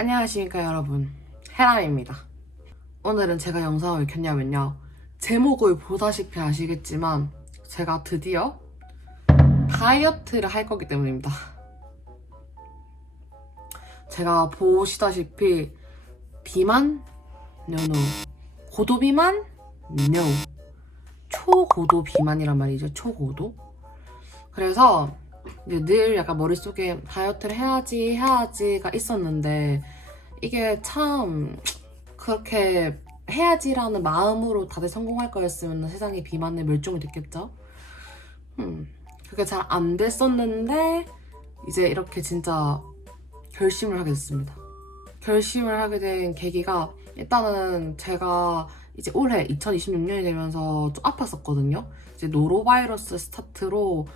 안녕하십니까 여러분, 해람입니다. 오늘은 제가 영상을 왜 켰냐면요, 제목을 보다시피 아시겠지만 제가 드디어 다이어트를 할 거기 때문입니다. 제가 보시다시피 비만? No, no. 고도 비만? No. 초고도 비만이란 말이죠. 초고도. 그래서 이제 늘 약간 머릿속에 다이어트를 해야지가 있었는데, 이게 참 그렇게 해야지라는 마음으로 다들 성공할 거였으면 세상에 비만에 멸종이 됐겠죠? 그게 잘 안 됐었는데 이제 이렇게 진짜 결심을 하게 됐습니다. 결심을 하게 된 계기가, 일단은 제가 이제 올해 2026년이 되면서 좀 아팠었거든요. 이제 노로바이러스 스타트로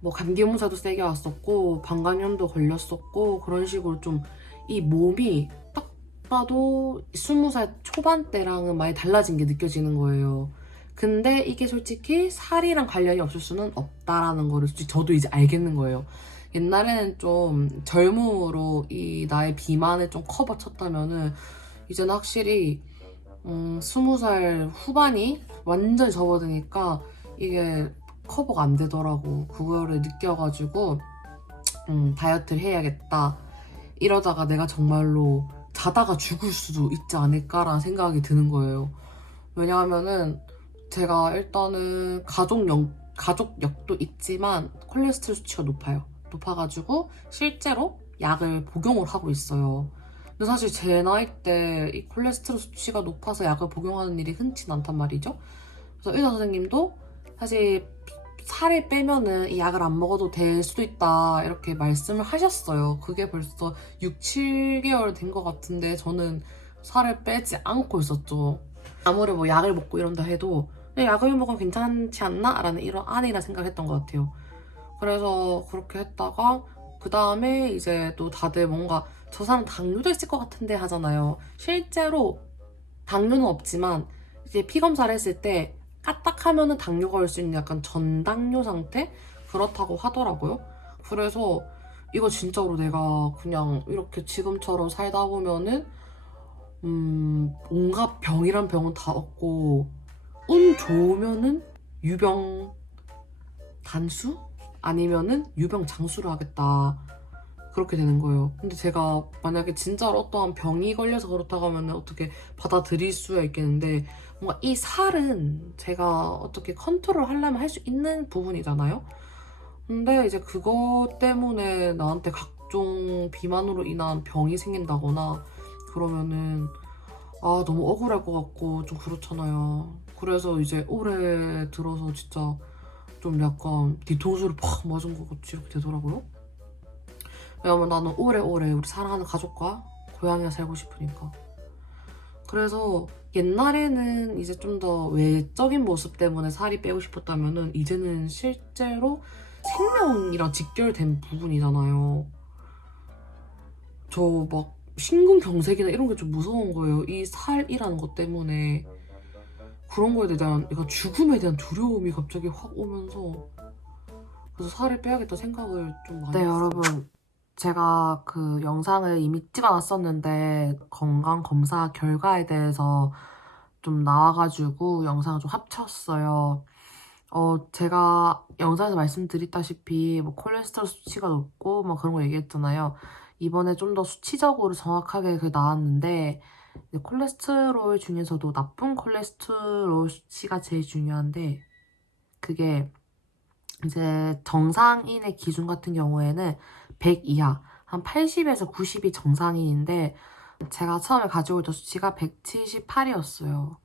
뭐 감기 몸살도 세게 왔었고 방광염도 걸렸었고, 그런 식으로 좀 이 몸이 딱 봐도 20살 초반 때랑은 많이 달라진 게 느껴지는 거예요. 근데 이게 솔직히 살이랑 관련이 없을 수는 없다라는 거를 솔직히 저도 이제 알겠는 거예요. 옛날에는 좀 젊음으로 이 나의 비만을 좀 커버 쳤다면은, 이제는 확실히 20살 후반이 완전 접어드니까 이게 커버가 안 되더라고. 그거를 느껴가지고 다이어트를 해야겠다. 이러다가 내가 정말로 자다가 죽을 수도 있지 않을까라는 생각이 드는 거예요. 왜냐하면은 제가 일단은 가족력도 있지만 콜레스테롤 수치가 높아가지고 실제로 약을 복용을 하고 있어요. 근데 사실 제 나이 때 이 콜레스테롤 수치가 높아서 약을 복용하는 일이 흔치 않단 말이죠. 그래서 의사 선생님도 사실 살을 빼면은 이 약을 안 먹어도 될 수도 있다 이렇게 말씀을 하셨어요. 그게 벌써 6, 7개월 된 것 같은데 저는 살을 빼지 않고 있었죠. 아무리 뭐 약을 먹고 이런다 해도 그냥 약을 먹으면 괜찮지 않나? 라는 이런 안이라 생각했던 것 같아요. 그래서 그렇게 했다가 그 다음에 이제 또 다들 뭔가 저 사람 당뇨도 있을 것 같은데 하잖아요. 실제로 당뇨는 없지만 이제 피 검사를 했을 때 까딱하면은 당뇨가 올 수 있는 약간 전당뇨 상태? 그렇다고 하더라고요. 그래서 이거 진짜로 내가 그냥 이렇게 지금처럼 살다 보면은 온갖 병이란 병은 다 얻고 운 좋으면은 유병 단수? 아니면은 유병 장수를 하겠다. 그렇게 되는 거예요. 근데 제가 만약에 진짜로 어떠한 병이 걸려서 그렇다고 하면 어떻게 받아들일 수가 있겠는데, 뭔가 이 살은 제가 어떻게 컨트롤 하려면 할 수 있는 부분이잖아요. 근데 이제 그것 때문에 나한테 각종 비만으로 인한 병이 생긴다거나 그러면은 너무 억울할 것 같고 좀 그렇잖아요. 그래서 이제 올해 들어서 진짜 좀 약간 뒤통수를 팍 맞은 것 같이 이렇게 되더라고요. 왜냐면 나는 오래오래 우리 사랑하는 가족과 고양이가 살고 싶으니까. 그래서 옛날에는 이제 좀 더 외적인 모습 때문에 살이 빼고 싶었다면은, 이제는 실제로 생명이랑 직결된 부분이잖아요. 저 막 심근경색이나 이런 게 좀 무서운 거예요. 이 살이라는 것 때문에. 그런 거에 대한 약간 죽음에 대한 두려움이 갑자기 확 오면서, 그래서 살을 빼야겠다 생각을 좀 많이 했어요. 여러분, 제가 그 영상을 이미 찍어놨었는데 건강검사 결과에 대해서 좀 나와가지고 영상을 좀 합쳤어요. 제가 영상에서 말씀드렸다시피 뭐 콜레스테롤 수치가 높고 뭐 그런 거 얘기했잖아요. 이번에 좀 더 수치적으로 정확하게 그 나왔는데, 이제 콜레스테롤 중에서도 나쁜 콜레스테롤 수치가 제일 중요한데, 그게 이제 정상인의 기준 같은 경우에는 100 이하, 한 80에서 90이 정상인인데, 제가 처음에 가지고 있던 수치가 178이었어요.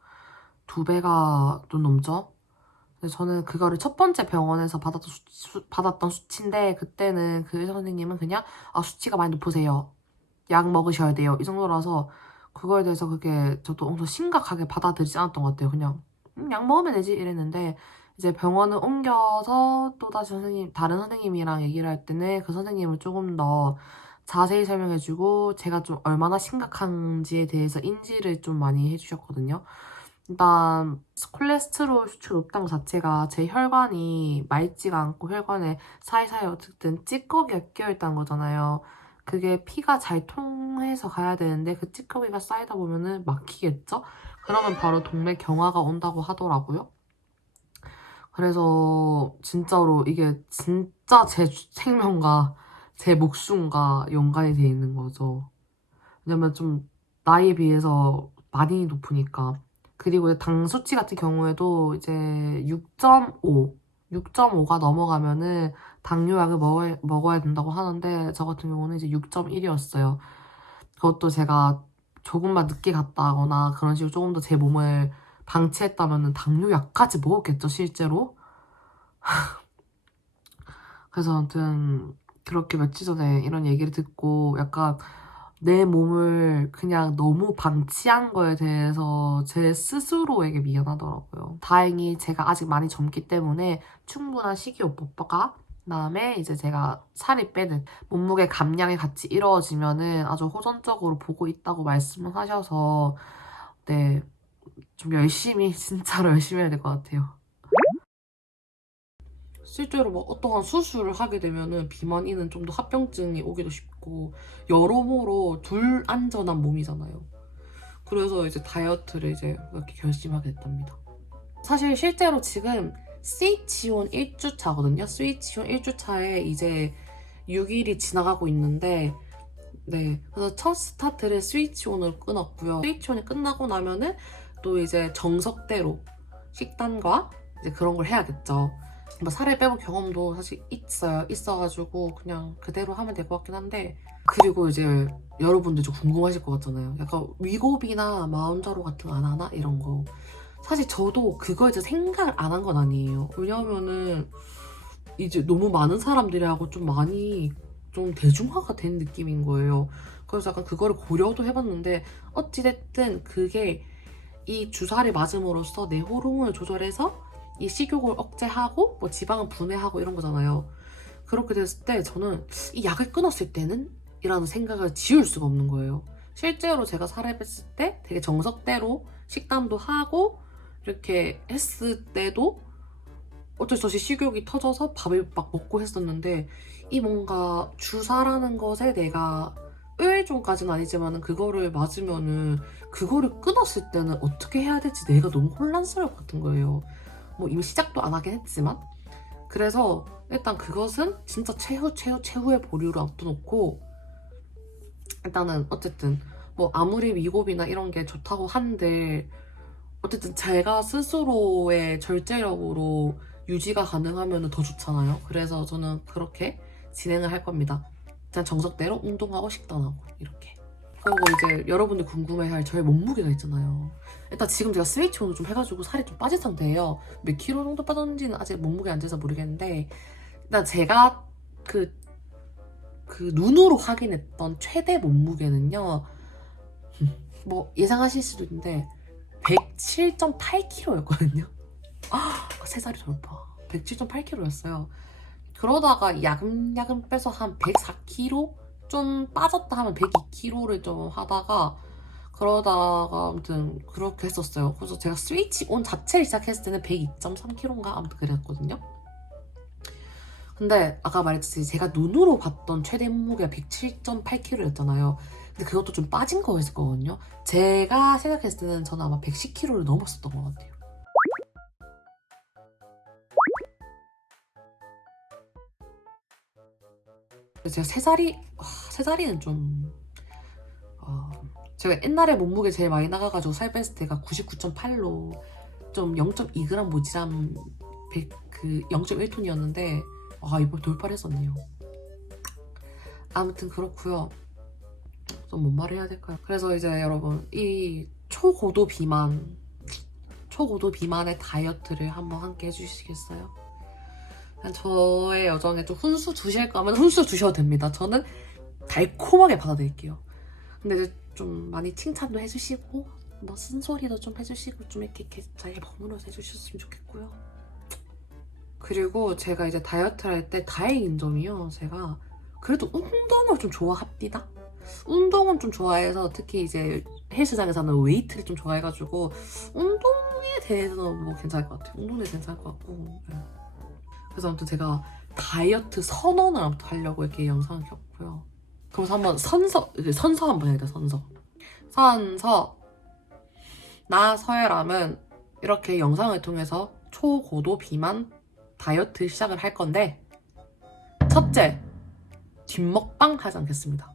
두 배가 좀 넘죠? 근데 저는 그거를 첫 번째 병원에서 받았던 수치인데, 그때는 그 의사 선생님은 그냥 수치가 많이 높으세요. 약 먹으셔야 돼요. 이 정도라서 그거에 대해서 그게 저도 엄청 심각하게 받아들이지 않았던 것 같아요. 그냥 약 먹으면 되지 이랬는데, 이제 병원을 옮겨서 또다시 다른 선생님이랑 얘기를 할 때는 그 선생님을 조금 더 자세히 설명해주고 제가 좀 얼마나 심각한지에 대해서 인지를 좀 많이 해주셨거든요. 일단 콜레스테롤 수치 높다는 것 자체가 제 혈관이 맑지가 않고 혈관에 사이사이 어쨌든 찌꺼기가 껴있다는 거잖아요. 그게 피가 잘 통해서 가야 되는데 그 찌꺼기가 쌓이다 보면은 막히겠죠? 그러면 바로 동맥경화가 온다고 하더라고요. 그래서 진짜로 이게 진짜 제 생명과 제 목숨과 연관이 돼 있는 거죠. 왜냐면 좀 나이에 비해서 많이 높으니까. 그리고 당 수치 같은 경우에도 이제 6.5가 넘어가면은 당뇨약을 먹어야 된다고 하는데 저 같은 경우는 이제 6.1이었어요. 그것도 제가 조금만 늦게 갔다거나 그런 식으로 조금 더 제 몸을 방치했다면은 당뇨약까지 먹었겠죠, 실제로. 그래서 아무튼 그렇게 며칠 전에 이런 얘기를 듣고 약간 내 몸을 그냥 너무 방치한 거에 대해서 제 스스로에게 미안하더라고요. 다행히 제가 아직 많이 젊기 때문에 충분한 식이요법과 그다음에 이제 제가 살이 빼는 몸무게 감량이 같이 이루어지면은 아주 호전적으로 보고 있다고 말씀을 하셔서 네, 좀 열심히 진짜로 열심히 해야 될 것 같아요. 실제로 뭐 어떠한 수술을 하게 되면은 비만인은 좀 더 합병증이 오기도 쉽고 여러모로 불안전한 몸이잖아요. 그래서 이제 다이어트를 이제 이렇게 결심하게 됐답니다. 사실 실제로 지금 스위치온 1주차거든요. 스위치온 1주차에 이제 6일이 지나가고 있는데 네, 그래서 첫 스타트를 스위치온으로 끊었고요. 스위치온이 끝나고 나면은 또 이제 정석대로 식단과 이제 그런 걸 해야겠죠. 뭐 살을 빼본 경험도 사실 있어가지고 그냥 그대로 하면 될 것 같긴 한데 그리고 이제 여러분들 좀 궁금하실 것 같잖아요. 약간 위고비나 마운자로 같은 거 안 하나? 이런 거. 사실 저도 그거 이제 생각을 안 한 건 아니에요. 왜냐하면은 이제 너무 많은 사람들이 하고 좀 많이 좀 대중화가 된 느낌인 거예요. 그래서 약간 그거를 고려도 해봤는데 어찌됐든 그게 이 주사를 맞음으로써 내 호르몬을 조절해서 이 식욕을 억제하고 뭐 지방을 분해하고 이런 거잖아요. 그렇게 됐을 때 저는 이 약을 끊었을 때는? 이라는 생각을 지울 수가 없는 거예요. 실제로 제가 살을 뺐을 때 되게 정석대로 식단도 하고 이렇게 했을 때도 어쩔 수 없이 식욕이 터져서 밥을 막 먹고 했었는데 이 뭔가 주사라는 것에 내가 의존까지는 아니지만 그거를 맞으면은 그거를 끊었을 때는 어떻게 해야 될지 내가 너무 혼란스러울 것 같은 거예요. 뭐 이미 시작도 안 하긴 했지만 그래서 일단 그것은 진짜 최후의 보류를 앞둬놓고 일단은 어쨌든 뭐 아무리 위고비나 이런 게 좋다고 한들 어쨌든 제가 스스로의 절제력으로 유지가 가능하면 더 좋잖아요. 그래서 저는 그렇게 진행을 할 겁니다. 그냥 정석대로 운동하고 식단하고 이렇게. 그리고 이제 여러분들 궁금해할 저의 몸무게가 있잖아요. 일단 지금 제가 스위치 온을 좀 해가지고 살이 좀 빠진 상태예요. 몇 킬로 정도 빠졌는지는 아직 몸무게 안 재서 모르겠는데 일단 제가 그 눈으로 확인했던 최대 몸무게는요. 뭐 예상하실 수도 있는데 107.8kg였거든요. 아, 3살이 젊어. 107.8kg였어요. 그러다가 야금야금 빼서 한 104kg? 좀 빠졌다 하면 102kg를 좀 하다가 그러다가 아무튼 그렇게 했었어요. 그래서 제가 스위치 온 자체를 시작했을 때는 102.3kg인가 아무튼 그랬거든요. 근데 아까 말했듯이 제가 눈으로 봤던 최대 몸무게가 107.8kg였잖아요. 근데 그것도 좀 빠진 거였을 거거든요. 제가 생각했을 때는 저는 아마 110kg를 넘었었던 것 같아요. 제가 세 살이는 좀 제가 옛날에 몸무게 제일 많이 나가가지고 살 뺐을 때가 99.8로 좀 0.2g 모자란 0.1톤이었는데 이번 돌파를 했었네요. 아무튼 그렇고요. 좀 뭔 말을 해야 될까요? 그래서 이제 여러분 이 초고도 비만의 다이어트를 한번 함께 해주시겠어요? 저의 여정에 좀 훈수 두실 거면 훈수 두셔도 됩니다. 저는 달콤하게 받아들일게요. 근데 이제 좀 많이 칭찬도 해주시고 뭐 쓴소리도 좀 해주시고 좀 이렇게 잘 버무려서 해주셨으면 좋겠고요. 그리고 제가 이제 다이어트를 할 때 다행인 점이요. 제가 그래도 운동을 좀 좋아합니다. 운동은 좀 좋아해서 특히 이제 헬스장에서는 웨이트를 좀 좋아해가지고 운동에 대해서는 뭐 괜찮을 것 같아요. 운동에 괜찮을 것 같고 네. 그래서 아무튼 제가 다이어트 선언을 아무튼 하려고 이렇게 영상을 켰고요. 그래서 한번 선서 한번 해야 돼. 선서. 나 서예람은 이렇게 영상을 통해서 초고도 비만 다이어트 시작을 할 건데, 첫째, 뒷먹방 하지 않겠습니다.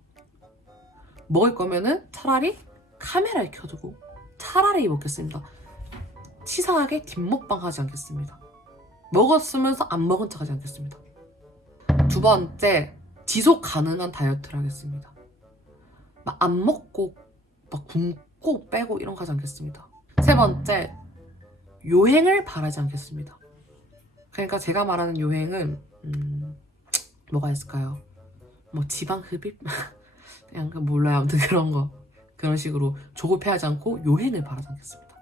먹을 거면은 차라리 카메라를 켜두고 차라리 먹겠습니다. 치사하게 뒷먹방 하지 않겠습니다. 먹었으면서 안 먹은 척 하지 않겠습니다. 두 번째, 지속 가능한 다이어트를 하겠습니다. 막 안 먹고 막 굶고 빼고 이런 거 하지 않겠습니다. 세 번째, 요행을 바라지 않겠습니다. 그러니까 제가 말하는 요행은 뭐가 있을까요? 뭐 지방 흡입? 그냥 몰라요. 아무튼 그런 식으로 조급해하지 않고 요행을 바라지 않겠습니다.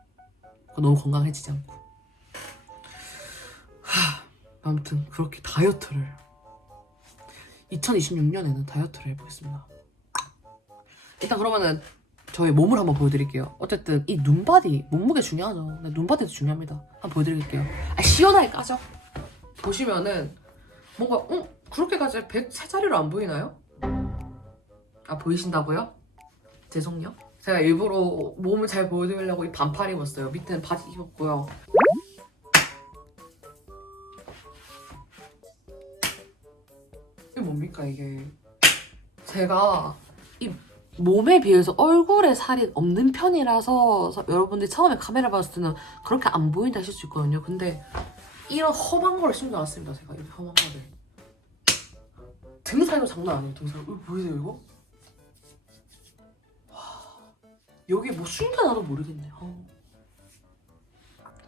너무 건강해지지 않고. 아무튼 그렇게 다이어트를 2026년에는 다이어트를 해보겠습니다. 일단 그러면은 저희 몸을 한번 보여드릴게요. 어쨌든 이 눈바디, 몸무게 중요하죠. 근데 눈바디도 중요합니다. 한번 보여드릴게요. 시원하게 까죠? 보시면은 뭔가 그렇게까지 103자리로 안 보이나요? 보이신다고요? 죄송요. 제가 일부러 몸을 잘 보여드리려고 이 반팔 입었어요. 밑에는 바지 입었고요. 이게 뭡니까 이게? 제가 이 몸에 비해서 얼굴에 살이 없는 편이라서 여러분들이 처음에 카메라 봤을 때는 그렇게 안 보인다 하실 수 있거든요. 근데 이런 험한 거를 신경 안 씁니다. 제가 이 험한 거를. 등살도 장난 아니에요. 등살. 보이세요 이거? 여기 뭐 숨겨놔도 모르겠네.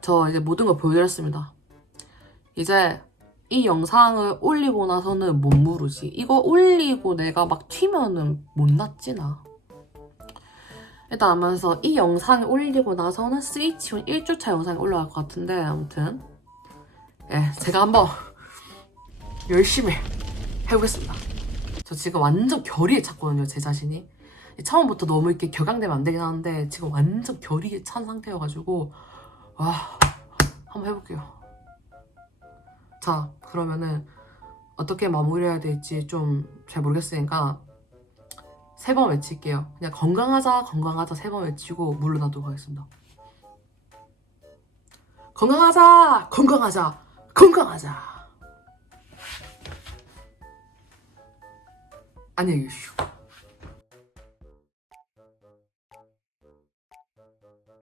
저 이제 모든 걸 보여드렸습니다. 이제 이 영상을 올리고 나서는 못 모르지. 이거 올리고 내가 막 튀면은 못 났지나. 일단 하면서 이 영상을 올리고 나서는 스위치온 1주차 영상이 올라갈 것 같은데, 아무튼 제가 한번 열심히 해보겠습니다. 저 지금 완전 결의에 찼거든요, 제 자신이. 처음부터 너무 이렇게 격양되면 안 되긴 하는데 지금 완전 결의에 찬 상태여가지고 한번 해볼게요. 자, 그러면은 어떻게 마무리해야 될지 좀 잘 모르겠으니까 3번 외칠게요. 그냥 건강하자 3번 외치고 물러나도록 하겠습니다. 건강하자. 안녕히 계십시오.